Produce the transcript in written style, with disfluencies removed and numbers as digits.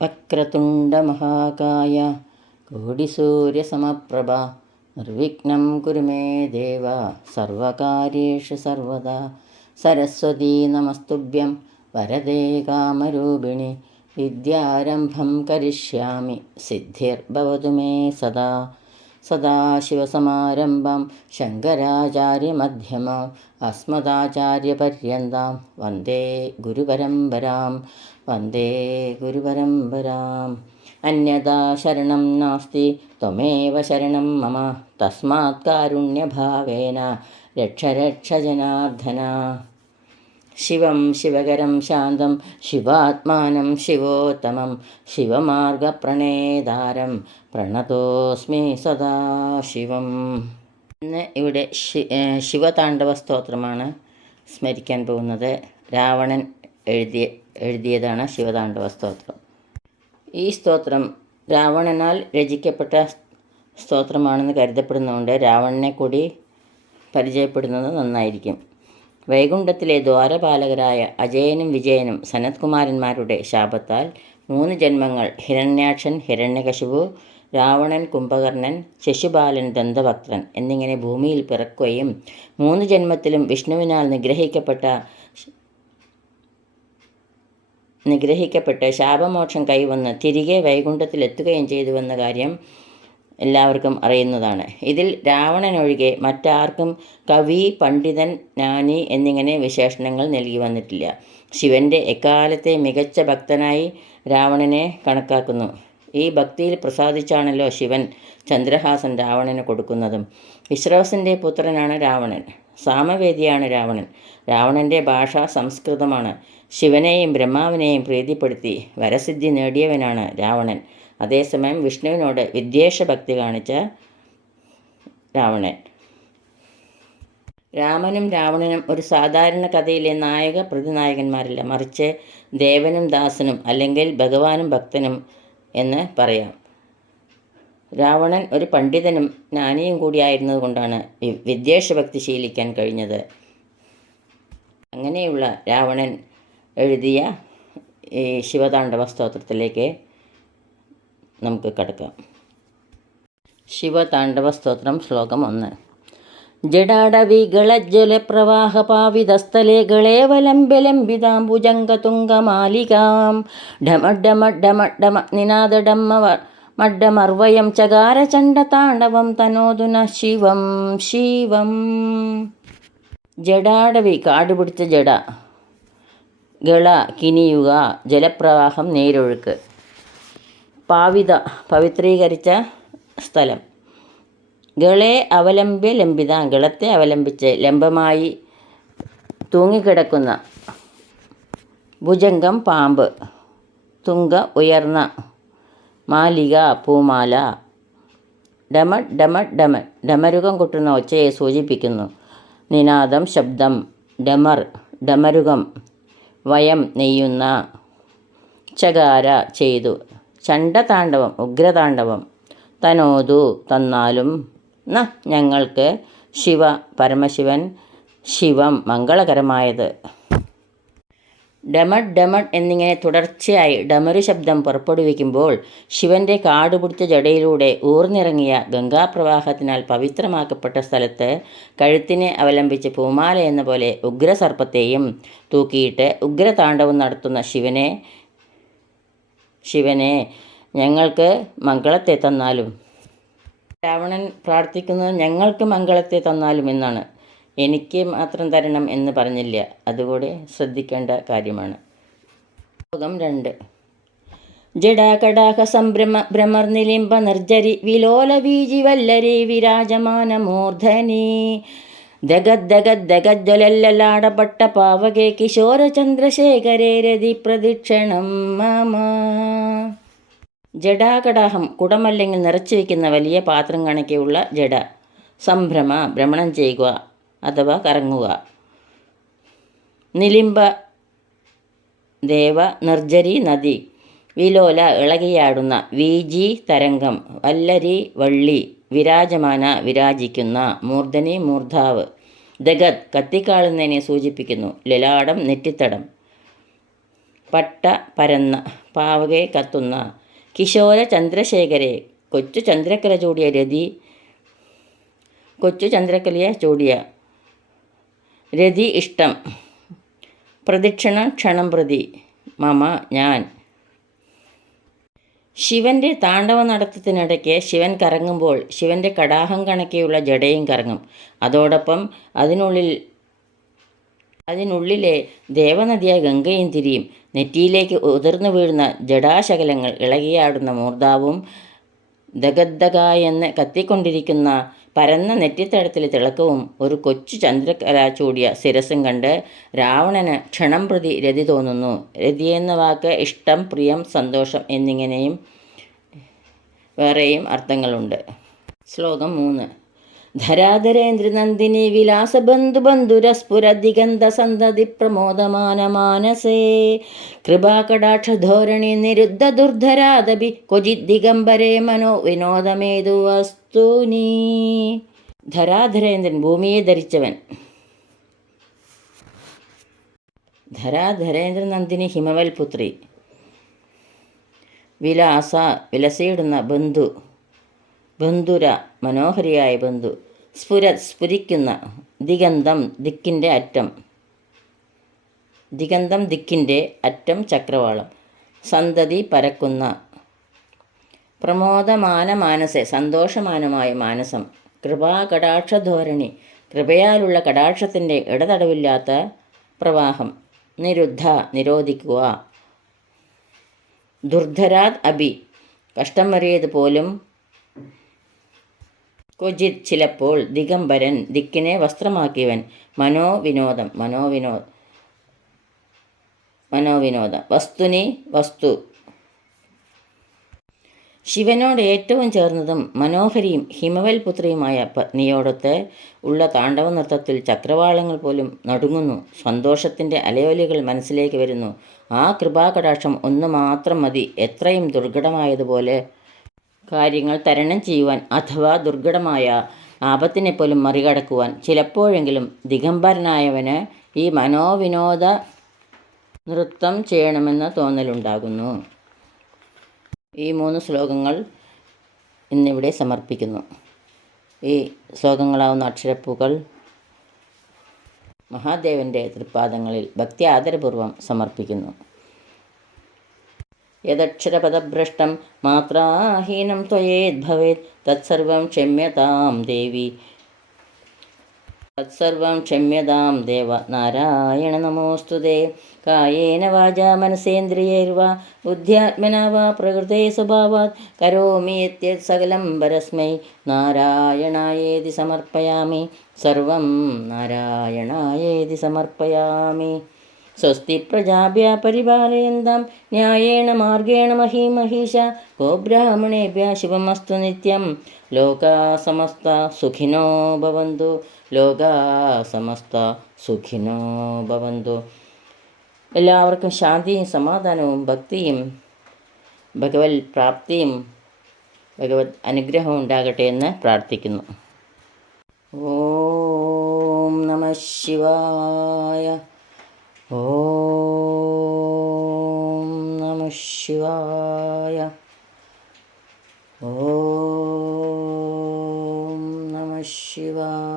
വക്രതുണ്ടമഹാകായ കോടിസൂര്യസമപ്രഭ നിർവിഘ്നം കുരു മേ ദേവ സർവകാര്യേഷു സർവദാ. സരസ്വതീ നമസ്തുഭ്യം വരദേ കാമരൂപിണി വിദ്യാരംഭം കരിഷ്യാമി സിദ്ധിർഭവതു മേ സദാ. സദാശിവസമാരംഭം ശങ്കരാചാര്യമധ്യമാം അസ്മദാചാര്യപര്യന്താം വന്ദേ ഗുരുപരമ്പരാം അന്യഥാ ശരണം നാസ്തി ത്വമേവ ശരണം മമ തസ്മാത് കാരുണ്യഭാവേന രക്ഷ രക്ഷ ജനാർദ്ദന. ശിവം ശിവകരം ശാന്തം ശിവാത്മാനം ശിവോത്തമം ശിവമാർഗപ്രണേതാരം പ്രണതോസ്മി സദാശിവം. ഇന്ന് ഇവിടെ ശിവതാണ്ഡവ സ്തോത്രമാണ് സ്മരിക്കാൻ പോകുന്നത്. രാവണൻ എഴുതിയതാണ് ശിവതാണ്ഡവ സ്തോത്രം. ഈ സ്തോത്രം രാവണനാൽ രചിക്കപ്പെട്ട സ്തോത്രമാണെന്ന് കരുതപ്പെടുന്നതുകൊണ്ട് രാവണനെ കൂടി പരിചയപ്പെടുന്നത് നന്നായിരിക്കും. വൈകുണ്ഠത്തിലെ ദ്വാരപാലകരായ അജയനും വിജയനും സനത്കുമാരന്മാരുടെ ശാപത്താൽ 3 ജന്മങ്ങൾ ഹിരണ്യാക്ഷൻ, ഹിരണ്യകശിപു, രാവണൻ, കുംഭകർണൻ, ശിശുപാലൻ, ദന്തവക്ത്രൻ എന്നിങ്ങനെ ഭൂമിയിൽ പിറക്കുകയും 3 ജന്മത്തിലും വിഷ്ണുവിനാൽ നിഗ്രഹിക്കപ്പെട്ട് ശാപമോക്ഷം കൈവന്ന് തിരികെ വൈകുണ്ഠത്തിലെത്തുകയും ചെയ്തുവെന്ന കാര്യം എല്ലാവർക്കും അറിയുന്നതാണ്. ഇതിൽ രാവണനൊഴികെ മറ്റാർക്കും കവി, പണ്ഡിതൻ, ജ്ഞാനി എന്നിങ്ങനെ വിശേഷണങ്ങൾ നൽകി വന്നിട്ടില്ല. ശിവൻ്റെ എക്കാലത്തെ മികച്ച ഭക്തനായി രാവണനെ കണക്കാക്കുന്നു. ഈ ഭക്തിയിൽ പ്രസാദിച്ചാണല്ലോ ശിവൻ ചന്ദ്രഹാസൻ രാവണന് കൊടുക്കുന്നതും. വിശ്രവസിൻ്റെ പുത്രനാണ് രാവണൻ. സാമവേദിയാണ് രാവണൻ. രാവണൻ്റെ ഭാഷ സംസ്കൃതമാണ്. ശിവനെയും ബ്രഹ്മാവിനെയും പ്രീതിപ്പെടുത്തി വരസിദ്ധി നേടിയവനാണ് രാവണൻ. അതേസമയം വിഷ്ണുവിനോട് വിദ്വേഷഭക്തി കാണിച്ച രാവണൻ. രാമനും രാവണനും ഒരു സാധാരണ കഥയിലെ നായക പ്രതിനായകന്മാരല്ല, മറിച്ച് ദേവനും ദാസനും അല്ലെങ്കിൽ ഭഗവാനും ഭക്തനും എന്ന് പറയാം. രാവണൻ ഒരു പണ്ഡിതനും ജ്ഞാനിയും കൂടിയായിരുന്നത് കൊണ്ടാണ് വിദ്വേഷഭക്തി ശീലിക്കാൻ കഴിഞ്ഞത്. അങ്ങനെയുള്ള രാവണൻ എഴുതിയ ഈ ശിവതാണ്ഡവ സ്തോത്രത്തിലേക്ക് നമുക്ക് കടക്കാം. ശിവതാണ്ഡവ സ്തോത്രം. ശ്ലോകം 1. ജഡാടവികളജ്ജലപ്രവാഹപാവിതസ്ഥലെ ഗളേവലംബലംബിതാംബുജംഗതുംഗമാലികാം ഡമഡമഡമഡമ നിനാദഡമ്മമഡ്ഡമർവയം ചകാരചണ്ഡതാണ്ഡവം തനോതുന ശിവം ശിവം. ജഡാടവി കാടുപിടിച്ച ജഡ, ഗള കിനിയുക, ജലപ്രവാഹം നീരൊഴുക്ക്, പാവിത പവിത്രീകരിച്ച സ്ഥലം, ഗളെ അവലംബ്യ ലംബിത ഗളത്തെ അവലംബിച്ച് ലംബമായി തൂങ്ങിക്കിടക്കുന്ന, ഭുജംഗം പാമ്പ്, തുങ്ക ഉയർന്ന, മാലിക പൂമാല, ഡമഡ് ഡമഡ് ഡമഡ് ഡമരുകം കൊട്ടുന്ന ഒച്ചയെ സൂചിപ്പിക്കുന്നു. നിനാദം ശബ്ദം, ഡമർ ഡമരുകം, വയം നെയ്യുന്ന, ചകാര ചെയ്തു, ചണ്ഡതാണ്ഡവം ഉഗ്രതാണ്ഡവം, തനോതു തന്നാലും, ന ഞങ്ങൾക്ക്, ശിവ പരമശിവൻ, ശിവം മംഗളകരമായത്. ഡമഡ് ഡമഡ് എന്നിങ്ങനെ തുടർച്ചയായി ഡമരു ശബ്ദം പുറപ്പെടുവിക്കുമ്പോൾ ശിവൻ്റെ കാടുപിടിച്ച ജടയിലൂടെ ഊർന്നിറങ്ങിയ ഗംഗാപ്രവാഹത്തിനാൽ പവിത്രമാക്കപ്പെട്ട സ്ഥലത്ത് കഴുത്തിനെ അവലംബിച്ച് പൂമാല എന്ന പോലെ ഉഗ്രസർപ്പത്തെയും തൂക്കിയിട്ട് ഉഗ്രതാണ്ഡവം നടത്തുന്ന ശിവനെ ഞങ്ങൾക്ക് മംഗളത്തെ തന്നാലും. രാവണൻ പ്രാർത്ഥിക്കുന്നത് ഞങ്ങൾക്ക് മംഗളത്തെ തന്നാലും എന്നാണ്. എനിക്ക് മാത്രം തരണം എന്ന് പറഞ്ഞില്ല. അതുകൂടെ ശ്രദ്ധിക്കേണ്ട കാര്യമാണ്. ശ്ലോകം 2. ജഡാകടാഹ സംഭ്രമ ഭ്രമർനിലിംബ നിർജരി വിലോലവീജി വല്ലരി വിരാജമാന മൂർധനി ദഗദ്ദഗദ്ദഗജ്വലല്ലാടപട്ട പാവകേ കിശോര ചന്ദ്രശേഖരേ രതി പ്രദക്ഷിണം മമ. ജഡാകടാഹം കുടമല്ലെങ്കിൽ നിറച്ചു വയ്ക്കുന്ന വലിയ പാത്രം കണക്കെയുള്ള ജഡ. സംഭ്രമ ഭ്രമണം ചെയ്യുക അഥവാ കറങ്ങുക. നിലിംബ ദേവ, നിർജരി നദി, വിലോല ഇളകിയാടുന്ന, വീജി തരംഗം, വല്ലരി വള്ളി, വിരാജമാന വിരാജിക്കുന്ന, മൂർധനി മൂർധാവ്, ദഗത് കത്തിക്കാളുന്നതിനെ സൂചിപ്പിക്കുന്നു, ലലാടം നെറ്റിത്തടം, പട്ട പരന്ന, പാവകെ കത്തുന്ന. കിശോര ചന്ദ്രശേഖരെ കൊച്ചു ചന്ദ്രക്കല ചൂടിയ രതി, കൊച്ചു ചന്ദ്രക്കലയെ ചൂടിയ രതി ഇഷ്ടം. പ്രദക്ഷിണ ക്ഷണം പ്രതി മമ ഞാൻ. ശിവൻ്റെ താണ്ഡവ നടത്തത്തിനിടയ്ക്ക് ശിവൻ കറങ്ങുമ്പോൾ ശിവൻ്റെ കടാഹം കണക്കെയുള്ള ജടയും കറങ്ങും. അതോടൊപ്പം അതിനുള്ളിലെ ദേവനദിയായ ഗംഗയും തിരിയും. നെറ്റിയിലേക്ക് ഉതിർന്നു വീഴുന്ന ജടാശകലങ്ങൾ ഇളകിയാടുന്ന മൂർധാവും ദഗദ്ദഗായെന്ന് കത്തിക്കൊണ്ടിരിക്കുന്ന പരന്ന നെറ്റിത്തടത്തിലെ തിളക്കവും ഒരു കൊച്ചു ചന്ദ്രക്കല ചൂടിയ ശിരസും കണ്ട് രാവണന് ക്ഷണം പ്രതി രതി തോന്നുന്നു. രതി എന്ന വാക്ക് ഇഷ്ടം, പ്രിയം, സന്തോഷം എന്നിങ്ങനെയും വേറെയും അർത്ഥങ്ങളുണ്ട്. ശ്ലോകം 3. ധരാധരേന്ദ്രനന്ദിനി വിലാസബന്ധുബന്ധുരസ്ഫുരദിഗന്ധ സന്തതി പ്രമോദമാനമാനസേ കൃപാകടാക്ഷധോരണി നിരുദ്ധ ദുർധരാദപി ക്വചിത് ദിഗംബരേ മനോ വിനോദമേതു വസ്തുനി. ധരാധരേന്ദ്രൻ ഭൂമിയെ ധരിച്ചവൻ. ധരാധരേന്ദ്രനന്ദിനി ഹിമവൽ പുത്രി. വിലാസ വിലസിയിടുന്ന ബന്ധു, ബന്ധുര മനോഹരിയായ ബന്ധു. സ്ഫുരിക്കുന്ന. ദിഗന്തം ദിക്കിൻ്റെ അറ്റം, ദിഗന്തം ദിക്കിൻ്റെ അറ്റം ചക്രവാളം. സന്തതി പരക്കുന്ന. പ്രമോദമാന മാനസെ സന്തോഷമാനമായ മാനസം. കൃപാകടാക്ഷധോരണി കൃപയാലുള്ള കടാക്ഷത്തിൻ്റെ ഇടതടവില്ലാത്ത പ്രവാഹം. നിരുദ്ധ നിരോധിക്കുക. ദുർധരാത് അഭി കഷ്ടം വരിയത് പോലും. ക്വചിത് ചിലപ്പോൾ. ദിഗംബരൻ ദിക്കിനെ വസ്ത്രമാക്കിയവൻ. മനോവിനോദം മനോവിനോദം. വസ്തുനി വസ്തു. ശിവനോട് ഏറ്റവും ചേർന്നതും മനോഹരിയും ഹിമവൽ പുത്രിയുമായ പത്നിയോടൊത്ത് ഉള്ള താണ്ഡവ നൃത്തത്തിൽ ചക്രവാളങ്ങൾ പോലും നടുങ്ങുന്നു. സന്തോഷത്തിൻ്റെ അലയൊലികൾ മനസ്സിലേക്ക് വരുന്നു. ആ കൃപാകടാക്ഷം ഒന്ന് മാത്രം മതി എത്രയും ദുർഘടമായതുപോലെ കാര്യങ്ങൾ തരണം ചെയ്യുവാൻ, അഥവാ ദുർഘടമായ ആപത്തിനെപ്പോലും മറികടക്കുവാൻ. ചിലപ്പോഴെങ്കിലും ദിഗംബരനായവന് ഈ മനോവിനോദ നൃത്തം ചെയ്യണമെന്ന തോന്നലുണ്ടാകുന്നു. ഈ 3 ശ്ലോകങ്ങൾ ഇന്നിവിടെ സമർപ്പിക്കുന്നു. ഈ ശ്ലോകങ്ങളാവുന്ന അക്ഷരപ്പൂക്കൾ മഹാദേവൻ്റെ തൃപ്പാദങ്ങളിൽ ഭക്തി ആദരപൂർവം സമർപ്പിക്കുന്നു. യദക്ഷരപദഭ്രഷ്ടം മാത്രാഹീനം ത്വയേദ്ഭവേത് തത്സർവം ക്ഷമ്യതാം ദേവി, തത്സർവം ക്ഷമ്യതാം ദേവ നാരായണ നമോസ്തുതേ. കായേന വാചാ മനസേന്ദ്രിയൈർവാ ബുദ്ധ്യാത്മനാ വാ പ്രകൃതേ സ്വഭാവാത് കരോമി യദ്യത് സകലം പരസ്മൈ നാരായണായേതി സമർപ്പയാമി. സർവം നാരായണായേതി സമർപ്പയാമി. സ്വസ്തി പ്രജാഭ്യഃ പരിപാലയന്താം ന്യായേന മാർഗേണ മഹീം മഹീഷാ ഗോബ്രാഹ്മണേഭ്യഃ ശുഭമസ്തു നിത്യം. ലോകാ സമസ്താ സുഖിനോ ഭവന്തു. ലോകാ സമസ്താ സുഖിനോ ഭവന്തു. എല്ലാവർക്കും ശാന്തിയും സമാധാനവും ഭക്തിയും ഭഗവത് പ്രാപ്തിയും ഭഗവത് അനുഗ്രഹവും ഉണ്ടാകട്ടെ എന്ന് പ്രാർത്ഥിക്കുന്നു. ഓം നമഃ ശിവായ. ഓം നമഃ ശിവായ. ഓം നമഃ ശിവായ.